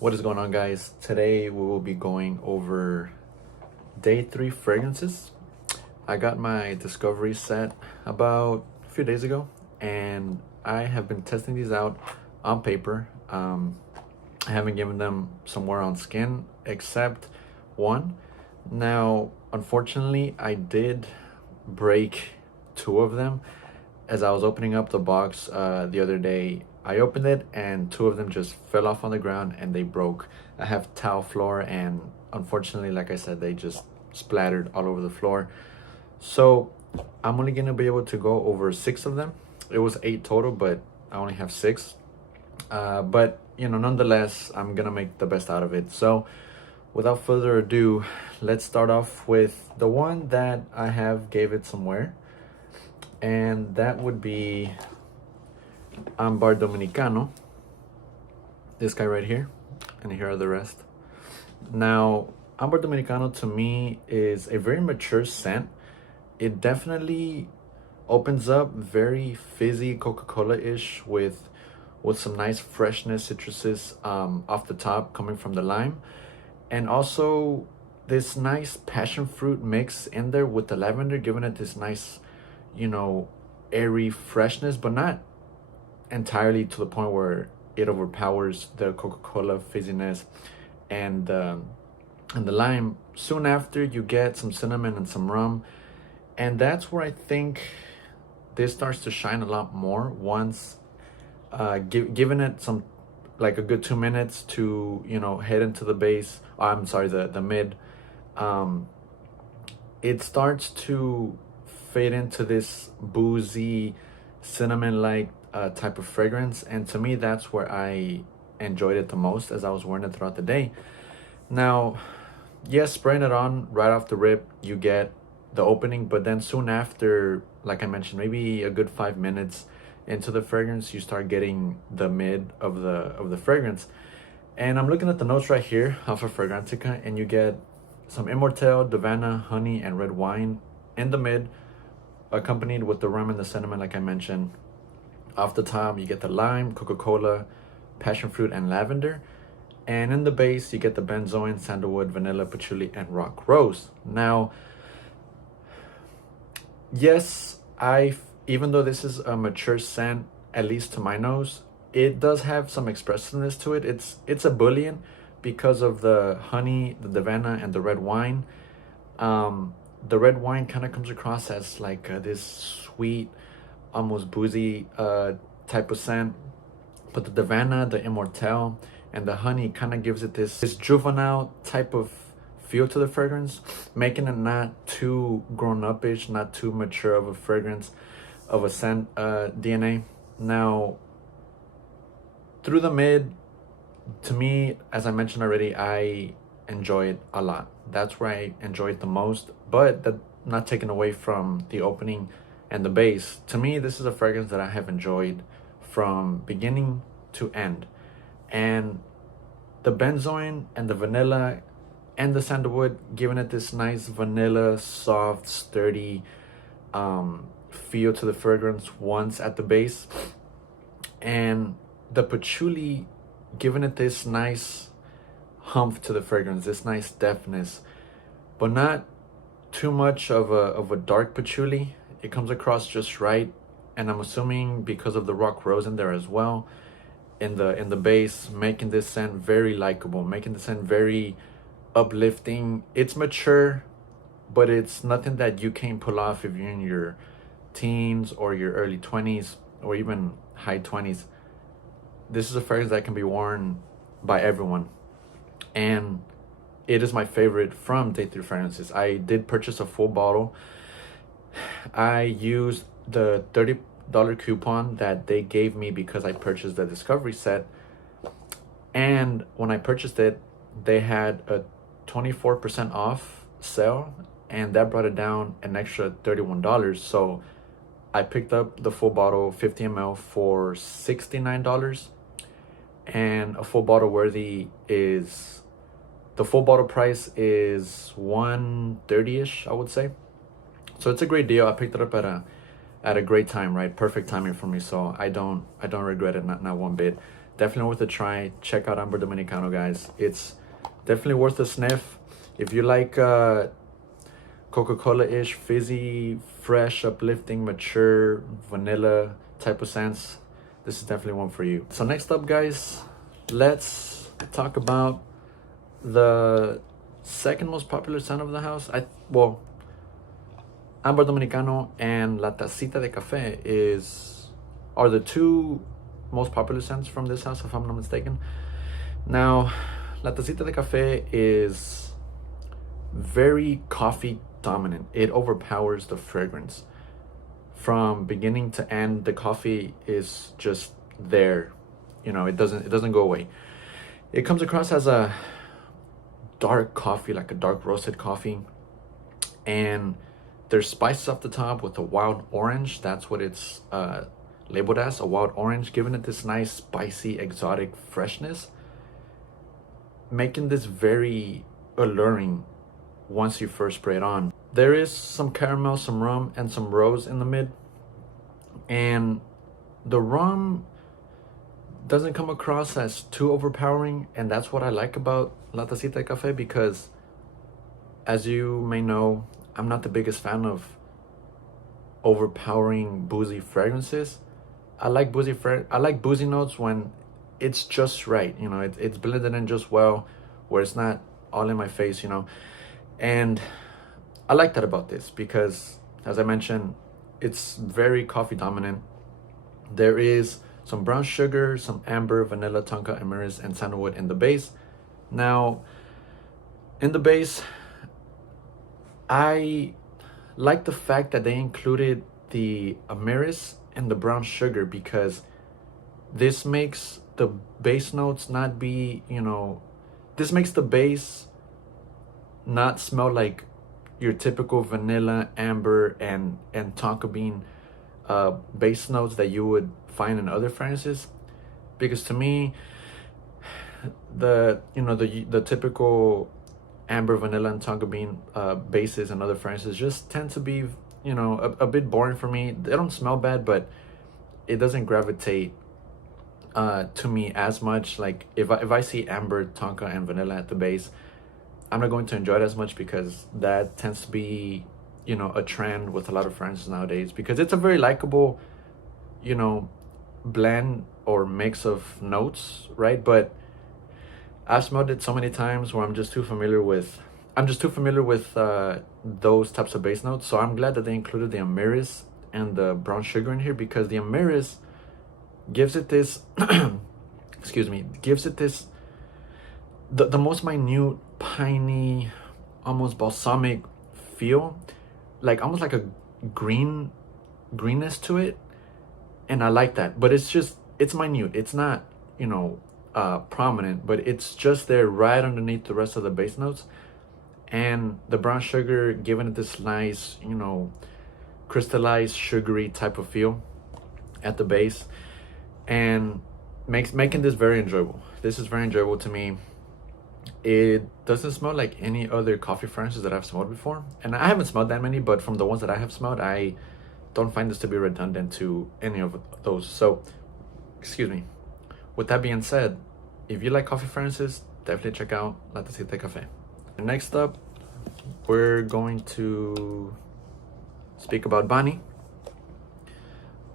What is going on, guys? Today we will be going over day 3 fragrances. I got my discovery set about a few days ago, and I have been testing these out on paper. I haven't given them somewhere on skin except one. Now, unfortunately, I did break two of them as I was opening up the box the other day. I opened it and two of them just fell off on the ground and they broke. I have tile floor, and unfortunately, like I said, they just splattered all over the floor. So I'm only gonna be able to go over 6 of them. It was 8 total, but I only have 6. But nonetheless, I'm gonna make the best out of it. So without further ado, let's start off with the one that I have gave it somewhere, and that would be Ámbar Dominicano. This guy right here, and here are the rest. Now, Ámbar Dominicano to me is a very mature scent. It definitely opens up very fizzy Coca-Cola-ish with some nice freshness, citruses off the top coming from the lime, and also this nice passion fruit mix in there with the lavender, giving it this nice, airy freshness, but not entirely to the point where it overpowers the Coca-Cola fizziness and the lime. Soon after, you get some cinnamon and some rum, and that's where I think this starts to shine a lot more once giving it some, like, a good 2 minutes to head into the base. I'm sorry, the mid. It starts to fade into this boozy cinnamon like type of fragrance, and to me that's where I enjoyed it the most as I was wearing it throughout the day. Now, yes, spraying it on right off the rip, you get the opening, but then soon after, like I mentioned, maybe a good 5 minutes into the fragrance, you start getting the mid of the fragrance. And I'm looking at the notes right here off of Fragrantica, and you get some Immortelle, Davana, honey, and red wine in the mid, accompanied with the rum and the cinnamon, like I mentioned. Off the top, you get the lime, Coca-Cola, passion fruit, and lavender. And in the base, you get the benzoin, sandalwood, vanilla, patchouli, and rock rose. Now, yes, even though this is a mature scent, at least to my nose, it does have some expressiveness to it. It's a bullion because of the honey, the Davana, and the red wine. The red wine kind of comes across as like this sweet, almost boozy type of scent, but the Davana, the Immortelle, and the honey kind of gives it this juvenile type of feel to the fragrance, making it not too grown-up-ish, not too mature of a fragrance, of a scent DNA. Now, through the mid, to me, as I mentioned already, I enjoy it a lot. That's where I enjoy it the most, but that not taken away from the opening and the base. To me, this is a fragrance that I have enjoyed from beginning to end. And the benzoin and the vanilla and the sandalwood, giving it this nice vanilla, soft, sturdy feel to the fragrance once at the base. And the patchouli, giving it this nice humph to the fragrance, this nice deftness, but not too much of a dark patchouli. It comes across just right, and I'm assuming because of the rock rose in there as well, in the base, making this scent very likable, making the scent very uplifting. It's mature, but it's nothing that you can't pull off if you're in your teens or your early 20s or even high 20s. This is a fragrance that can be worn by everyone, and it is my favorite from Day 3 Fragrances. I did purchase a full bottle. I used the $30 coupon that they gave me because I purchased the discovery set, and when I purchased it, they had a 24% off sale, and that brought it down an extra $31. So I picked up the full bottle, 50 ml, for $69, and a full bottle worthy is, the full bottle price is $130-ish, I would say. So it's a great deal. I picked it up at a great time, right? Perfect timing for me. So I don't regret it, not one bit. definitely worth a try. Check out Ámbar Dominicano, guys. It's definitely worth a sniff. If you like Coca-Cola-ish, fizzy, fresh, uplifting, mature, vanilla type of scents, this is definitely one for you. So next up, guys, let's talk about the second most popular scent of the house. Ámbar Dominicano and Tacita De Café are the two most popular scents from this house, if I'm not mistaken. Now, Tacita De Café is very coffee dominant. It overpowers the fragrance. From beginning to end, the coffee is just there. You know, it doesn't go away. It comes across as a dark coffee, like a dark roasted coffee. And there's spices off the top with a wild orange. That's what it's labeled as, a wild orange, giving it this nice, spicy, exotic freshness, making this very alluring once you first spray it on. There is some caramel, some rum, and some rose in the mid. And the rum doesn't come across as too overpowering, and that's what I like about Tacita De Café, because as you may know, I'm not the biggest fan of overpowering boozy fragrances. I like boozy notes when it's just right, you know, it's blended in just well, where it's not all in my face, you know. And I like that about this because, as I mentioned, it's very coffee dominant. There is some brown sugar, some amber, vanilla, tonka, amyris, and sandalwood in the base. Now, in the base, I like the fact that they included the amyris and the brown sugar, because this makes the base notes not be, you know, this makes the base not smell like your typical vanilla, amber, and tonka bean base notes that you would find in other fragrances. Because to me, the typical amber, vanilla, and tonka bean bases and other fragrances just tend to be, you know, a bit boring for me. They don't smell bad, but it doesn't gravitate to me as much. Like if I see amber, tonka, and vanilla at the base, I'm not going to enjoy it as much, because that tends to be, you know, a trend with a lot of fragrances nowadays, because it's a very likable, you know, blend or mix of notes, right? But I've smelled it so many times where I'm just too familiar with those types of base notes. So I'm glad that they included the amyris and the brown sugar in here, because the amyris gives it this the most minute, piney, almost balsamic feel, like almost like a greenness to it. And I like that, but it's minute. It's not, you know, prominent, but it's just there right underneath the rest of the base notes. And the brown sugar giving it this nice, you know, crystallized, sugary type of feel at the base, and making this very enjoyable. This is very enjoyable to me. It doesn't smell like any other coffee fragrances that I've smelled before, and I haven't smelled that many, but from the ones that I have smelled, I don't find this to be redundant to any of those. So, excuse me. With that being said, if you like coffee fragrances, definitely check out Tacita De Café. Next up, we're going to speak about Bani,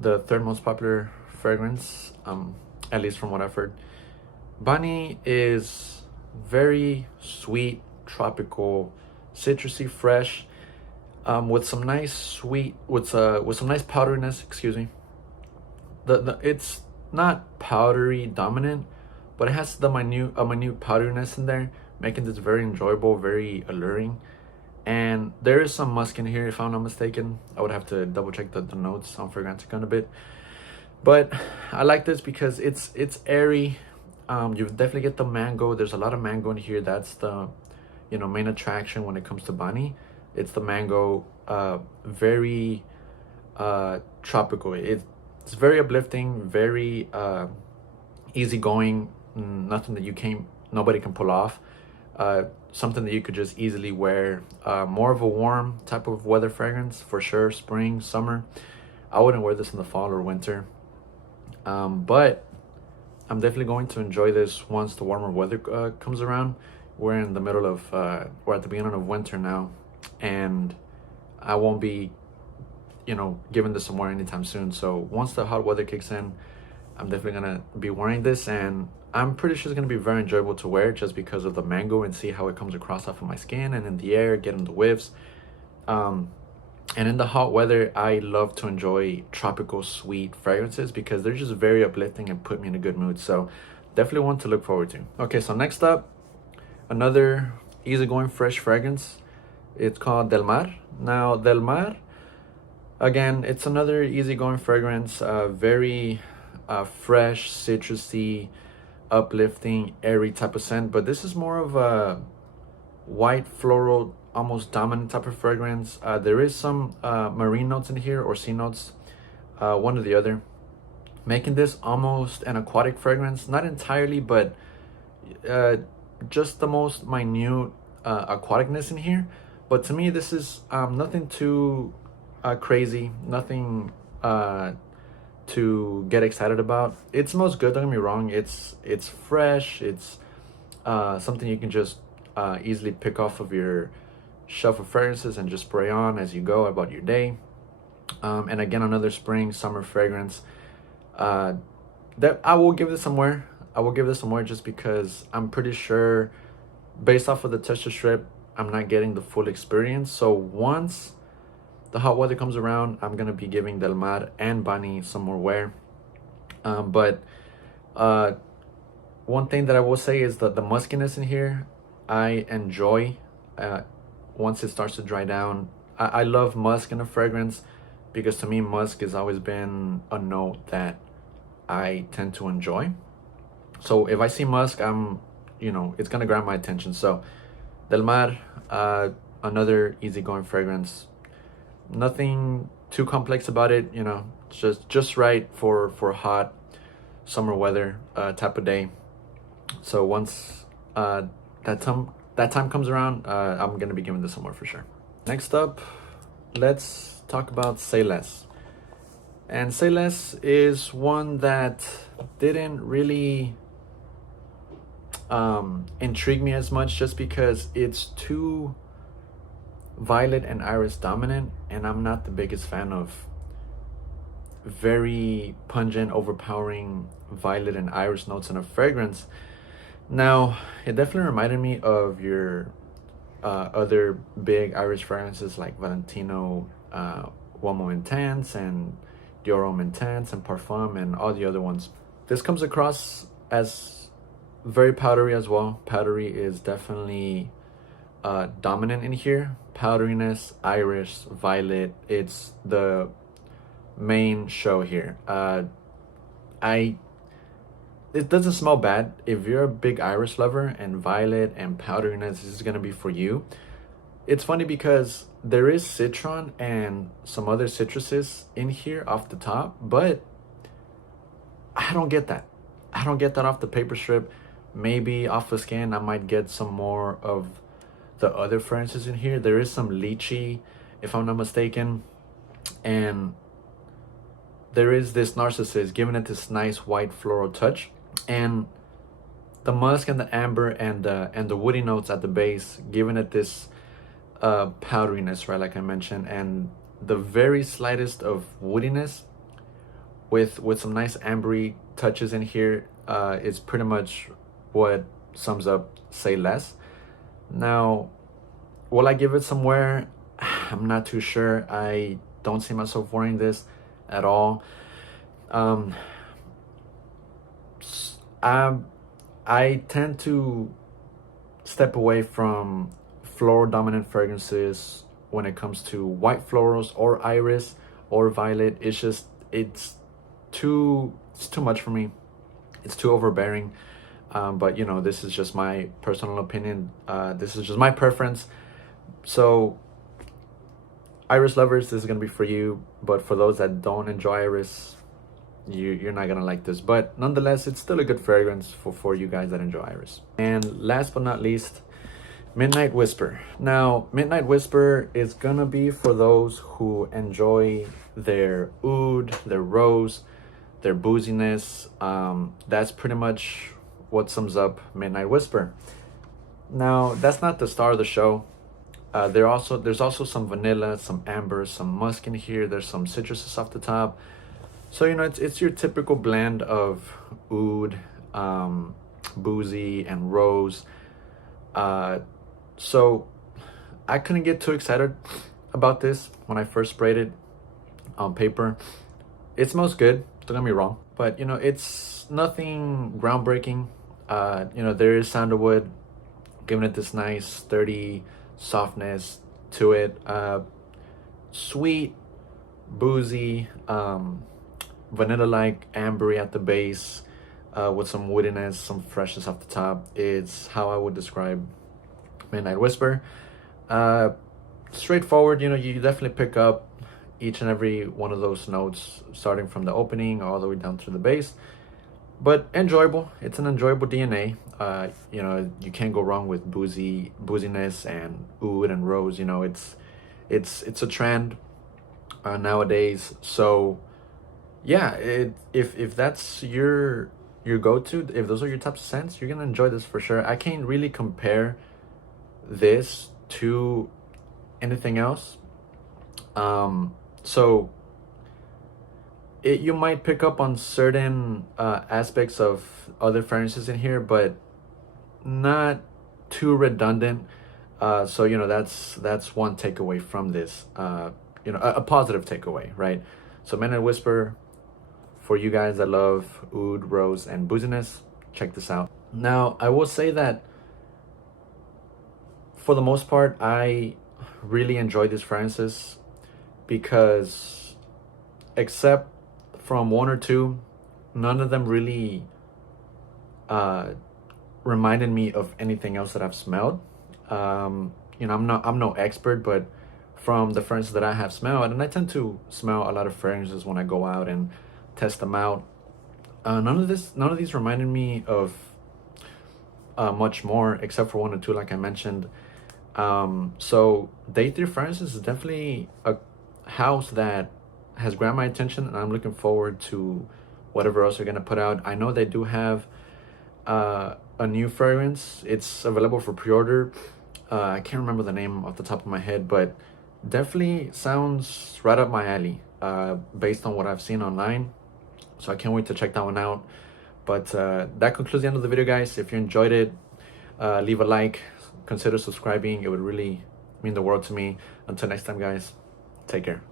the third most popular fragrance, at least from what I've heard. Bani is very sweet, tropical, citrusy, fresh, with some nice sweet, with some nice powderiness. Excuse me. It's not powdery dominant, but it has a minute powderiness in there, making this very enjoyable, very alluring. And there is some musk in here, if I'm not mistaken. I would have to double check the notes on Fragrantica a bit. But I like this because it's airy. You definitely get the mango. There's a lot of mango in here. That's the, you know, main attraction when it comes to Bani. It's the mango, very tropical. It's very uplifting, very easygoing. Nothing that nobody can pull off. Something that you could just easily wear. More of a warm type of weather fragrance for sure. Spring, summer. I wouldn't wear this in the fall or winter. But I'm definitely going to enjoy this once the warmer weather comes around. We're in the middle of we're at the beginning of winter now, and I won't be, you know, giving this some more anytime soon. So once the hot weather kicks in, I'm definitely gonna be wearing this, and I'm pretty sure it's gonna be very enjoyable to wear just because of the mango and see how it comes across off of my skin and in the air, getting the whiffs. And in the hot weather, I love to enjoy tropical sweet fragrances because they're just very uplifting and put me in a good mood. So definitely one to look forward to. Okay, so next up, another easygoing fresh fragrance. It's called Del Mar. Now, Del Mar, again, it's another easygoing fragrance, very fresh, citrusy, uplifting, airy type of scent. But this is more of a white floral, almost dominant type of fragrance. There is some marine notes in here, or sea notes, one or the other, making this almost an aquatic fragrance. Not entirely, but just the most minute aquaticness in here. But to me, this is nothing too crazy, nothing to get excited about. It smells good, don't get me wrong. It's fresh. It's something you can just easily pick off of your shelf of fragrances and just spray on as you go about your day. And again, another spring summer fragrance that I will give this somewhere. I will give this somewhere just because I'm pretty sure, based off of the texture strip, I'm not getting the full experience. So once the hot weather comes around, I'm gonna be giving Del Mar and Bani some more wear. But one thing that I will say is that the muskiness in here, I enjoy. Once it starts to dry down, I love musk in a fragrance because to me, musk has always been a note that I tend to enjoy. So if I see musk, it's gonna grab my attention. So Del Mar, another easygoing fragrance. Nothing too complex about it, just right for hot summer weather type of day. So once that time comes around, I'm gonna be giving this some more for sure. Next up, let's talk about Sayless. And Sayless is one that didn't really intrigue me as much, just because it's too violet and iris dominant, and I'm not the biggest fan of very pungent, overpowering violet and iris notes in a fragrance. Now, it definitely reminded me of your other big iris fragrances like Valentino Uomo Intense and Dior Homme Intense and Parfum and all the other ones. This comes across as very powdery as well. Powdery is definitely dominant in here. Powderiness, iris, violet, it's the main show here. It doesn't smell bad. If you're a big iris lover and violet and powderiness, this is gonna be for you. It's funny because there is citron and some other citruses in here off the top, but I don't get that. I don't get that off the paper strip. Maybe off the skin, I might get some more of the other fragrances in here. There is some lychee, if I'm not mistaken, and there is this narcissus, giving it this nice white floral touch, and the musk and the amber and the woody notes at the base, giving it this powderiness, right, like I mentioned, and the very slightest of woodiness with some nice ambery touches in here is pretty much what sums up Sayless. Now, will I give it somewhere? I'm not too sure. I don't see myself wearing this at all. I tend to step away from floral dominant fragrances when it comes to white florals or iris or violet. It's too much for me. It's too overbearing. But this is just my personal opinion. This is just my preference. So iris lovers, this is gonna be for you. But for those that don't enjoy iris, you're not gonna like this. But nonetheless, it's still a good fragrance for you guys that enjoy iris. And last but not least, Midnight Whisper. Now, Midnight Whisper is gonna be for those who enjoy their oud, their rose, their booziness. That's pretty much what sums up Midnight Whisper. Now, that's not the star of the show. There's also some vanilla, some amber, some musk in here. There's some citruses off the top. So, you know, it's your typical blend of oud, boozy, and rose. So I couldn't get too excited about this when I first sprayed it on paper. It smells good, don't get me wrong, but you know, it's nothing groundbreaking. You know, there is sandalwood giving it this nice sturdy softness to it. Sweet, boozy, vanilla-like, ambery at the base, with some woodiness, some freshness off the top. It's how I would describe Midnight Whisper. Straightforward, you know, you definitely pick up each and every one of those notes, starting from the opening all the way down to the base. But enjoyable. It's an enjoyable DNA. You know, you can't go wrong with booziness and oud and rose. You know, it's a trend nowadays. So yeah, if that's your go-to, if those are your types of scents, you're gonna enjoy this for sure. I can't really compare this to anything else. So you might pick up on certain aspects of other fragrances in here, but not too redundant. So you know, that's one takeaway from this. You know, a positive takeaway, right? So Midnight Whisper, for you guys that love oud, rose, and booziness, check this out. Now, I will say that for the most part, I really enjoy these fragrances because, except from one or two, none of them really reminded me of anything else that I've smelled. You know, I'm no expert, but from the fragrances that I have smelled, and I tend to smell a lot of fragrances when I go out and test them out. None of these reminded me of much more, except for one or two, like I mentioned. So Day 3 Fragrances is definitely a house that has grabbed my attention, and I'm looking forward to whatever else they're gonna put out. I know they do have a new fragrance. It's available for pre-order. I can't remember the name off the top of my head, but definitely sounds right up my alley, based on what I've seen online. So I can't wait to check that one out. But that concludes the end of the video, guys. If you enjoyed it, leave a like, consider subscribing. It would really mean the world to me. Until next time, guys, take care.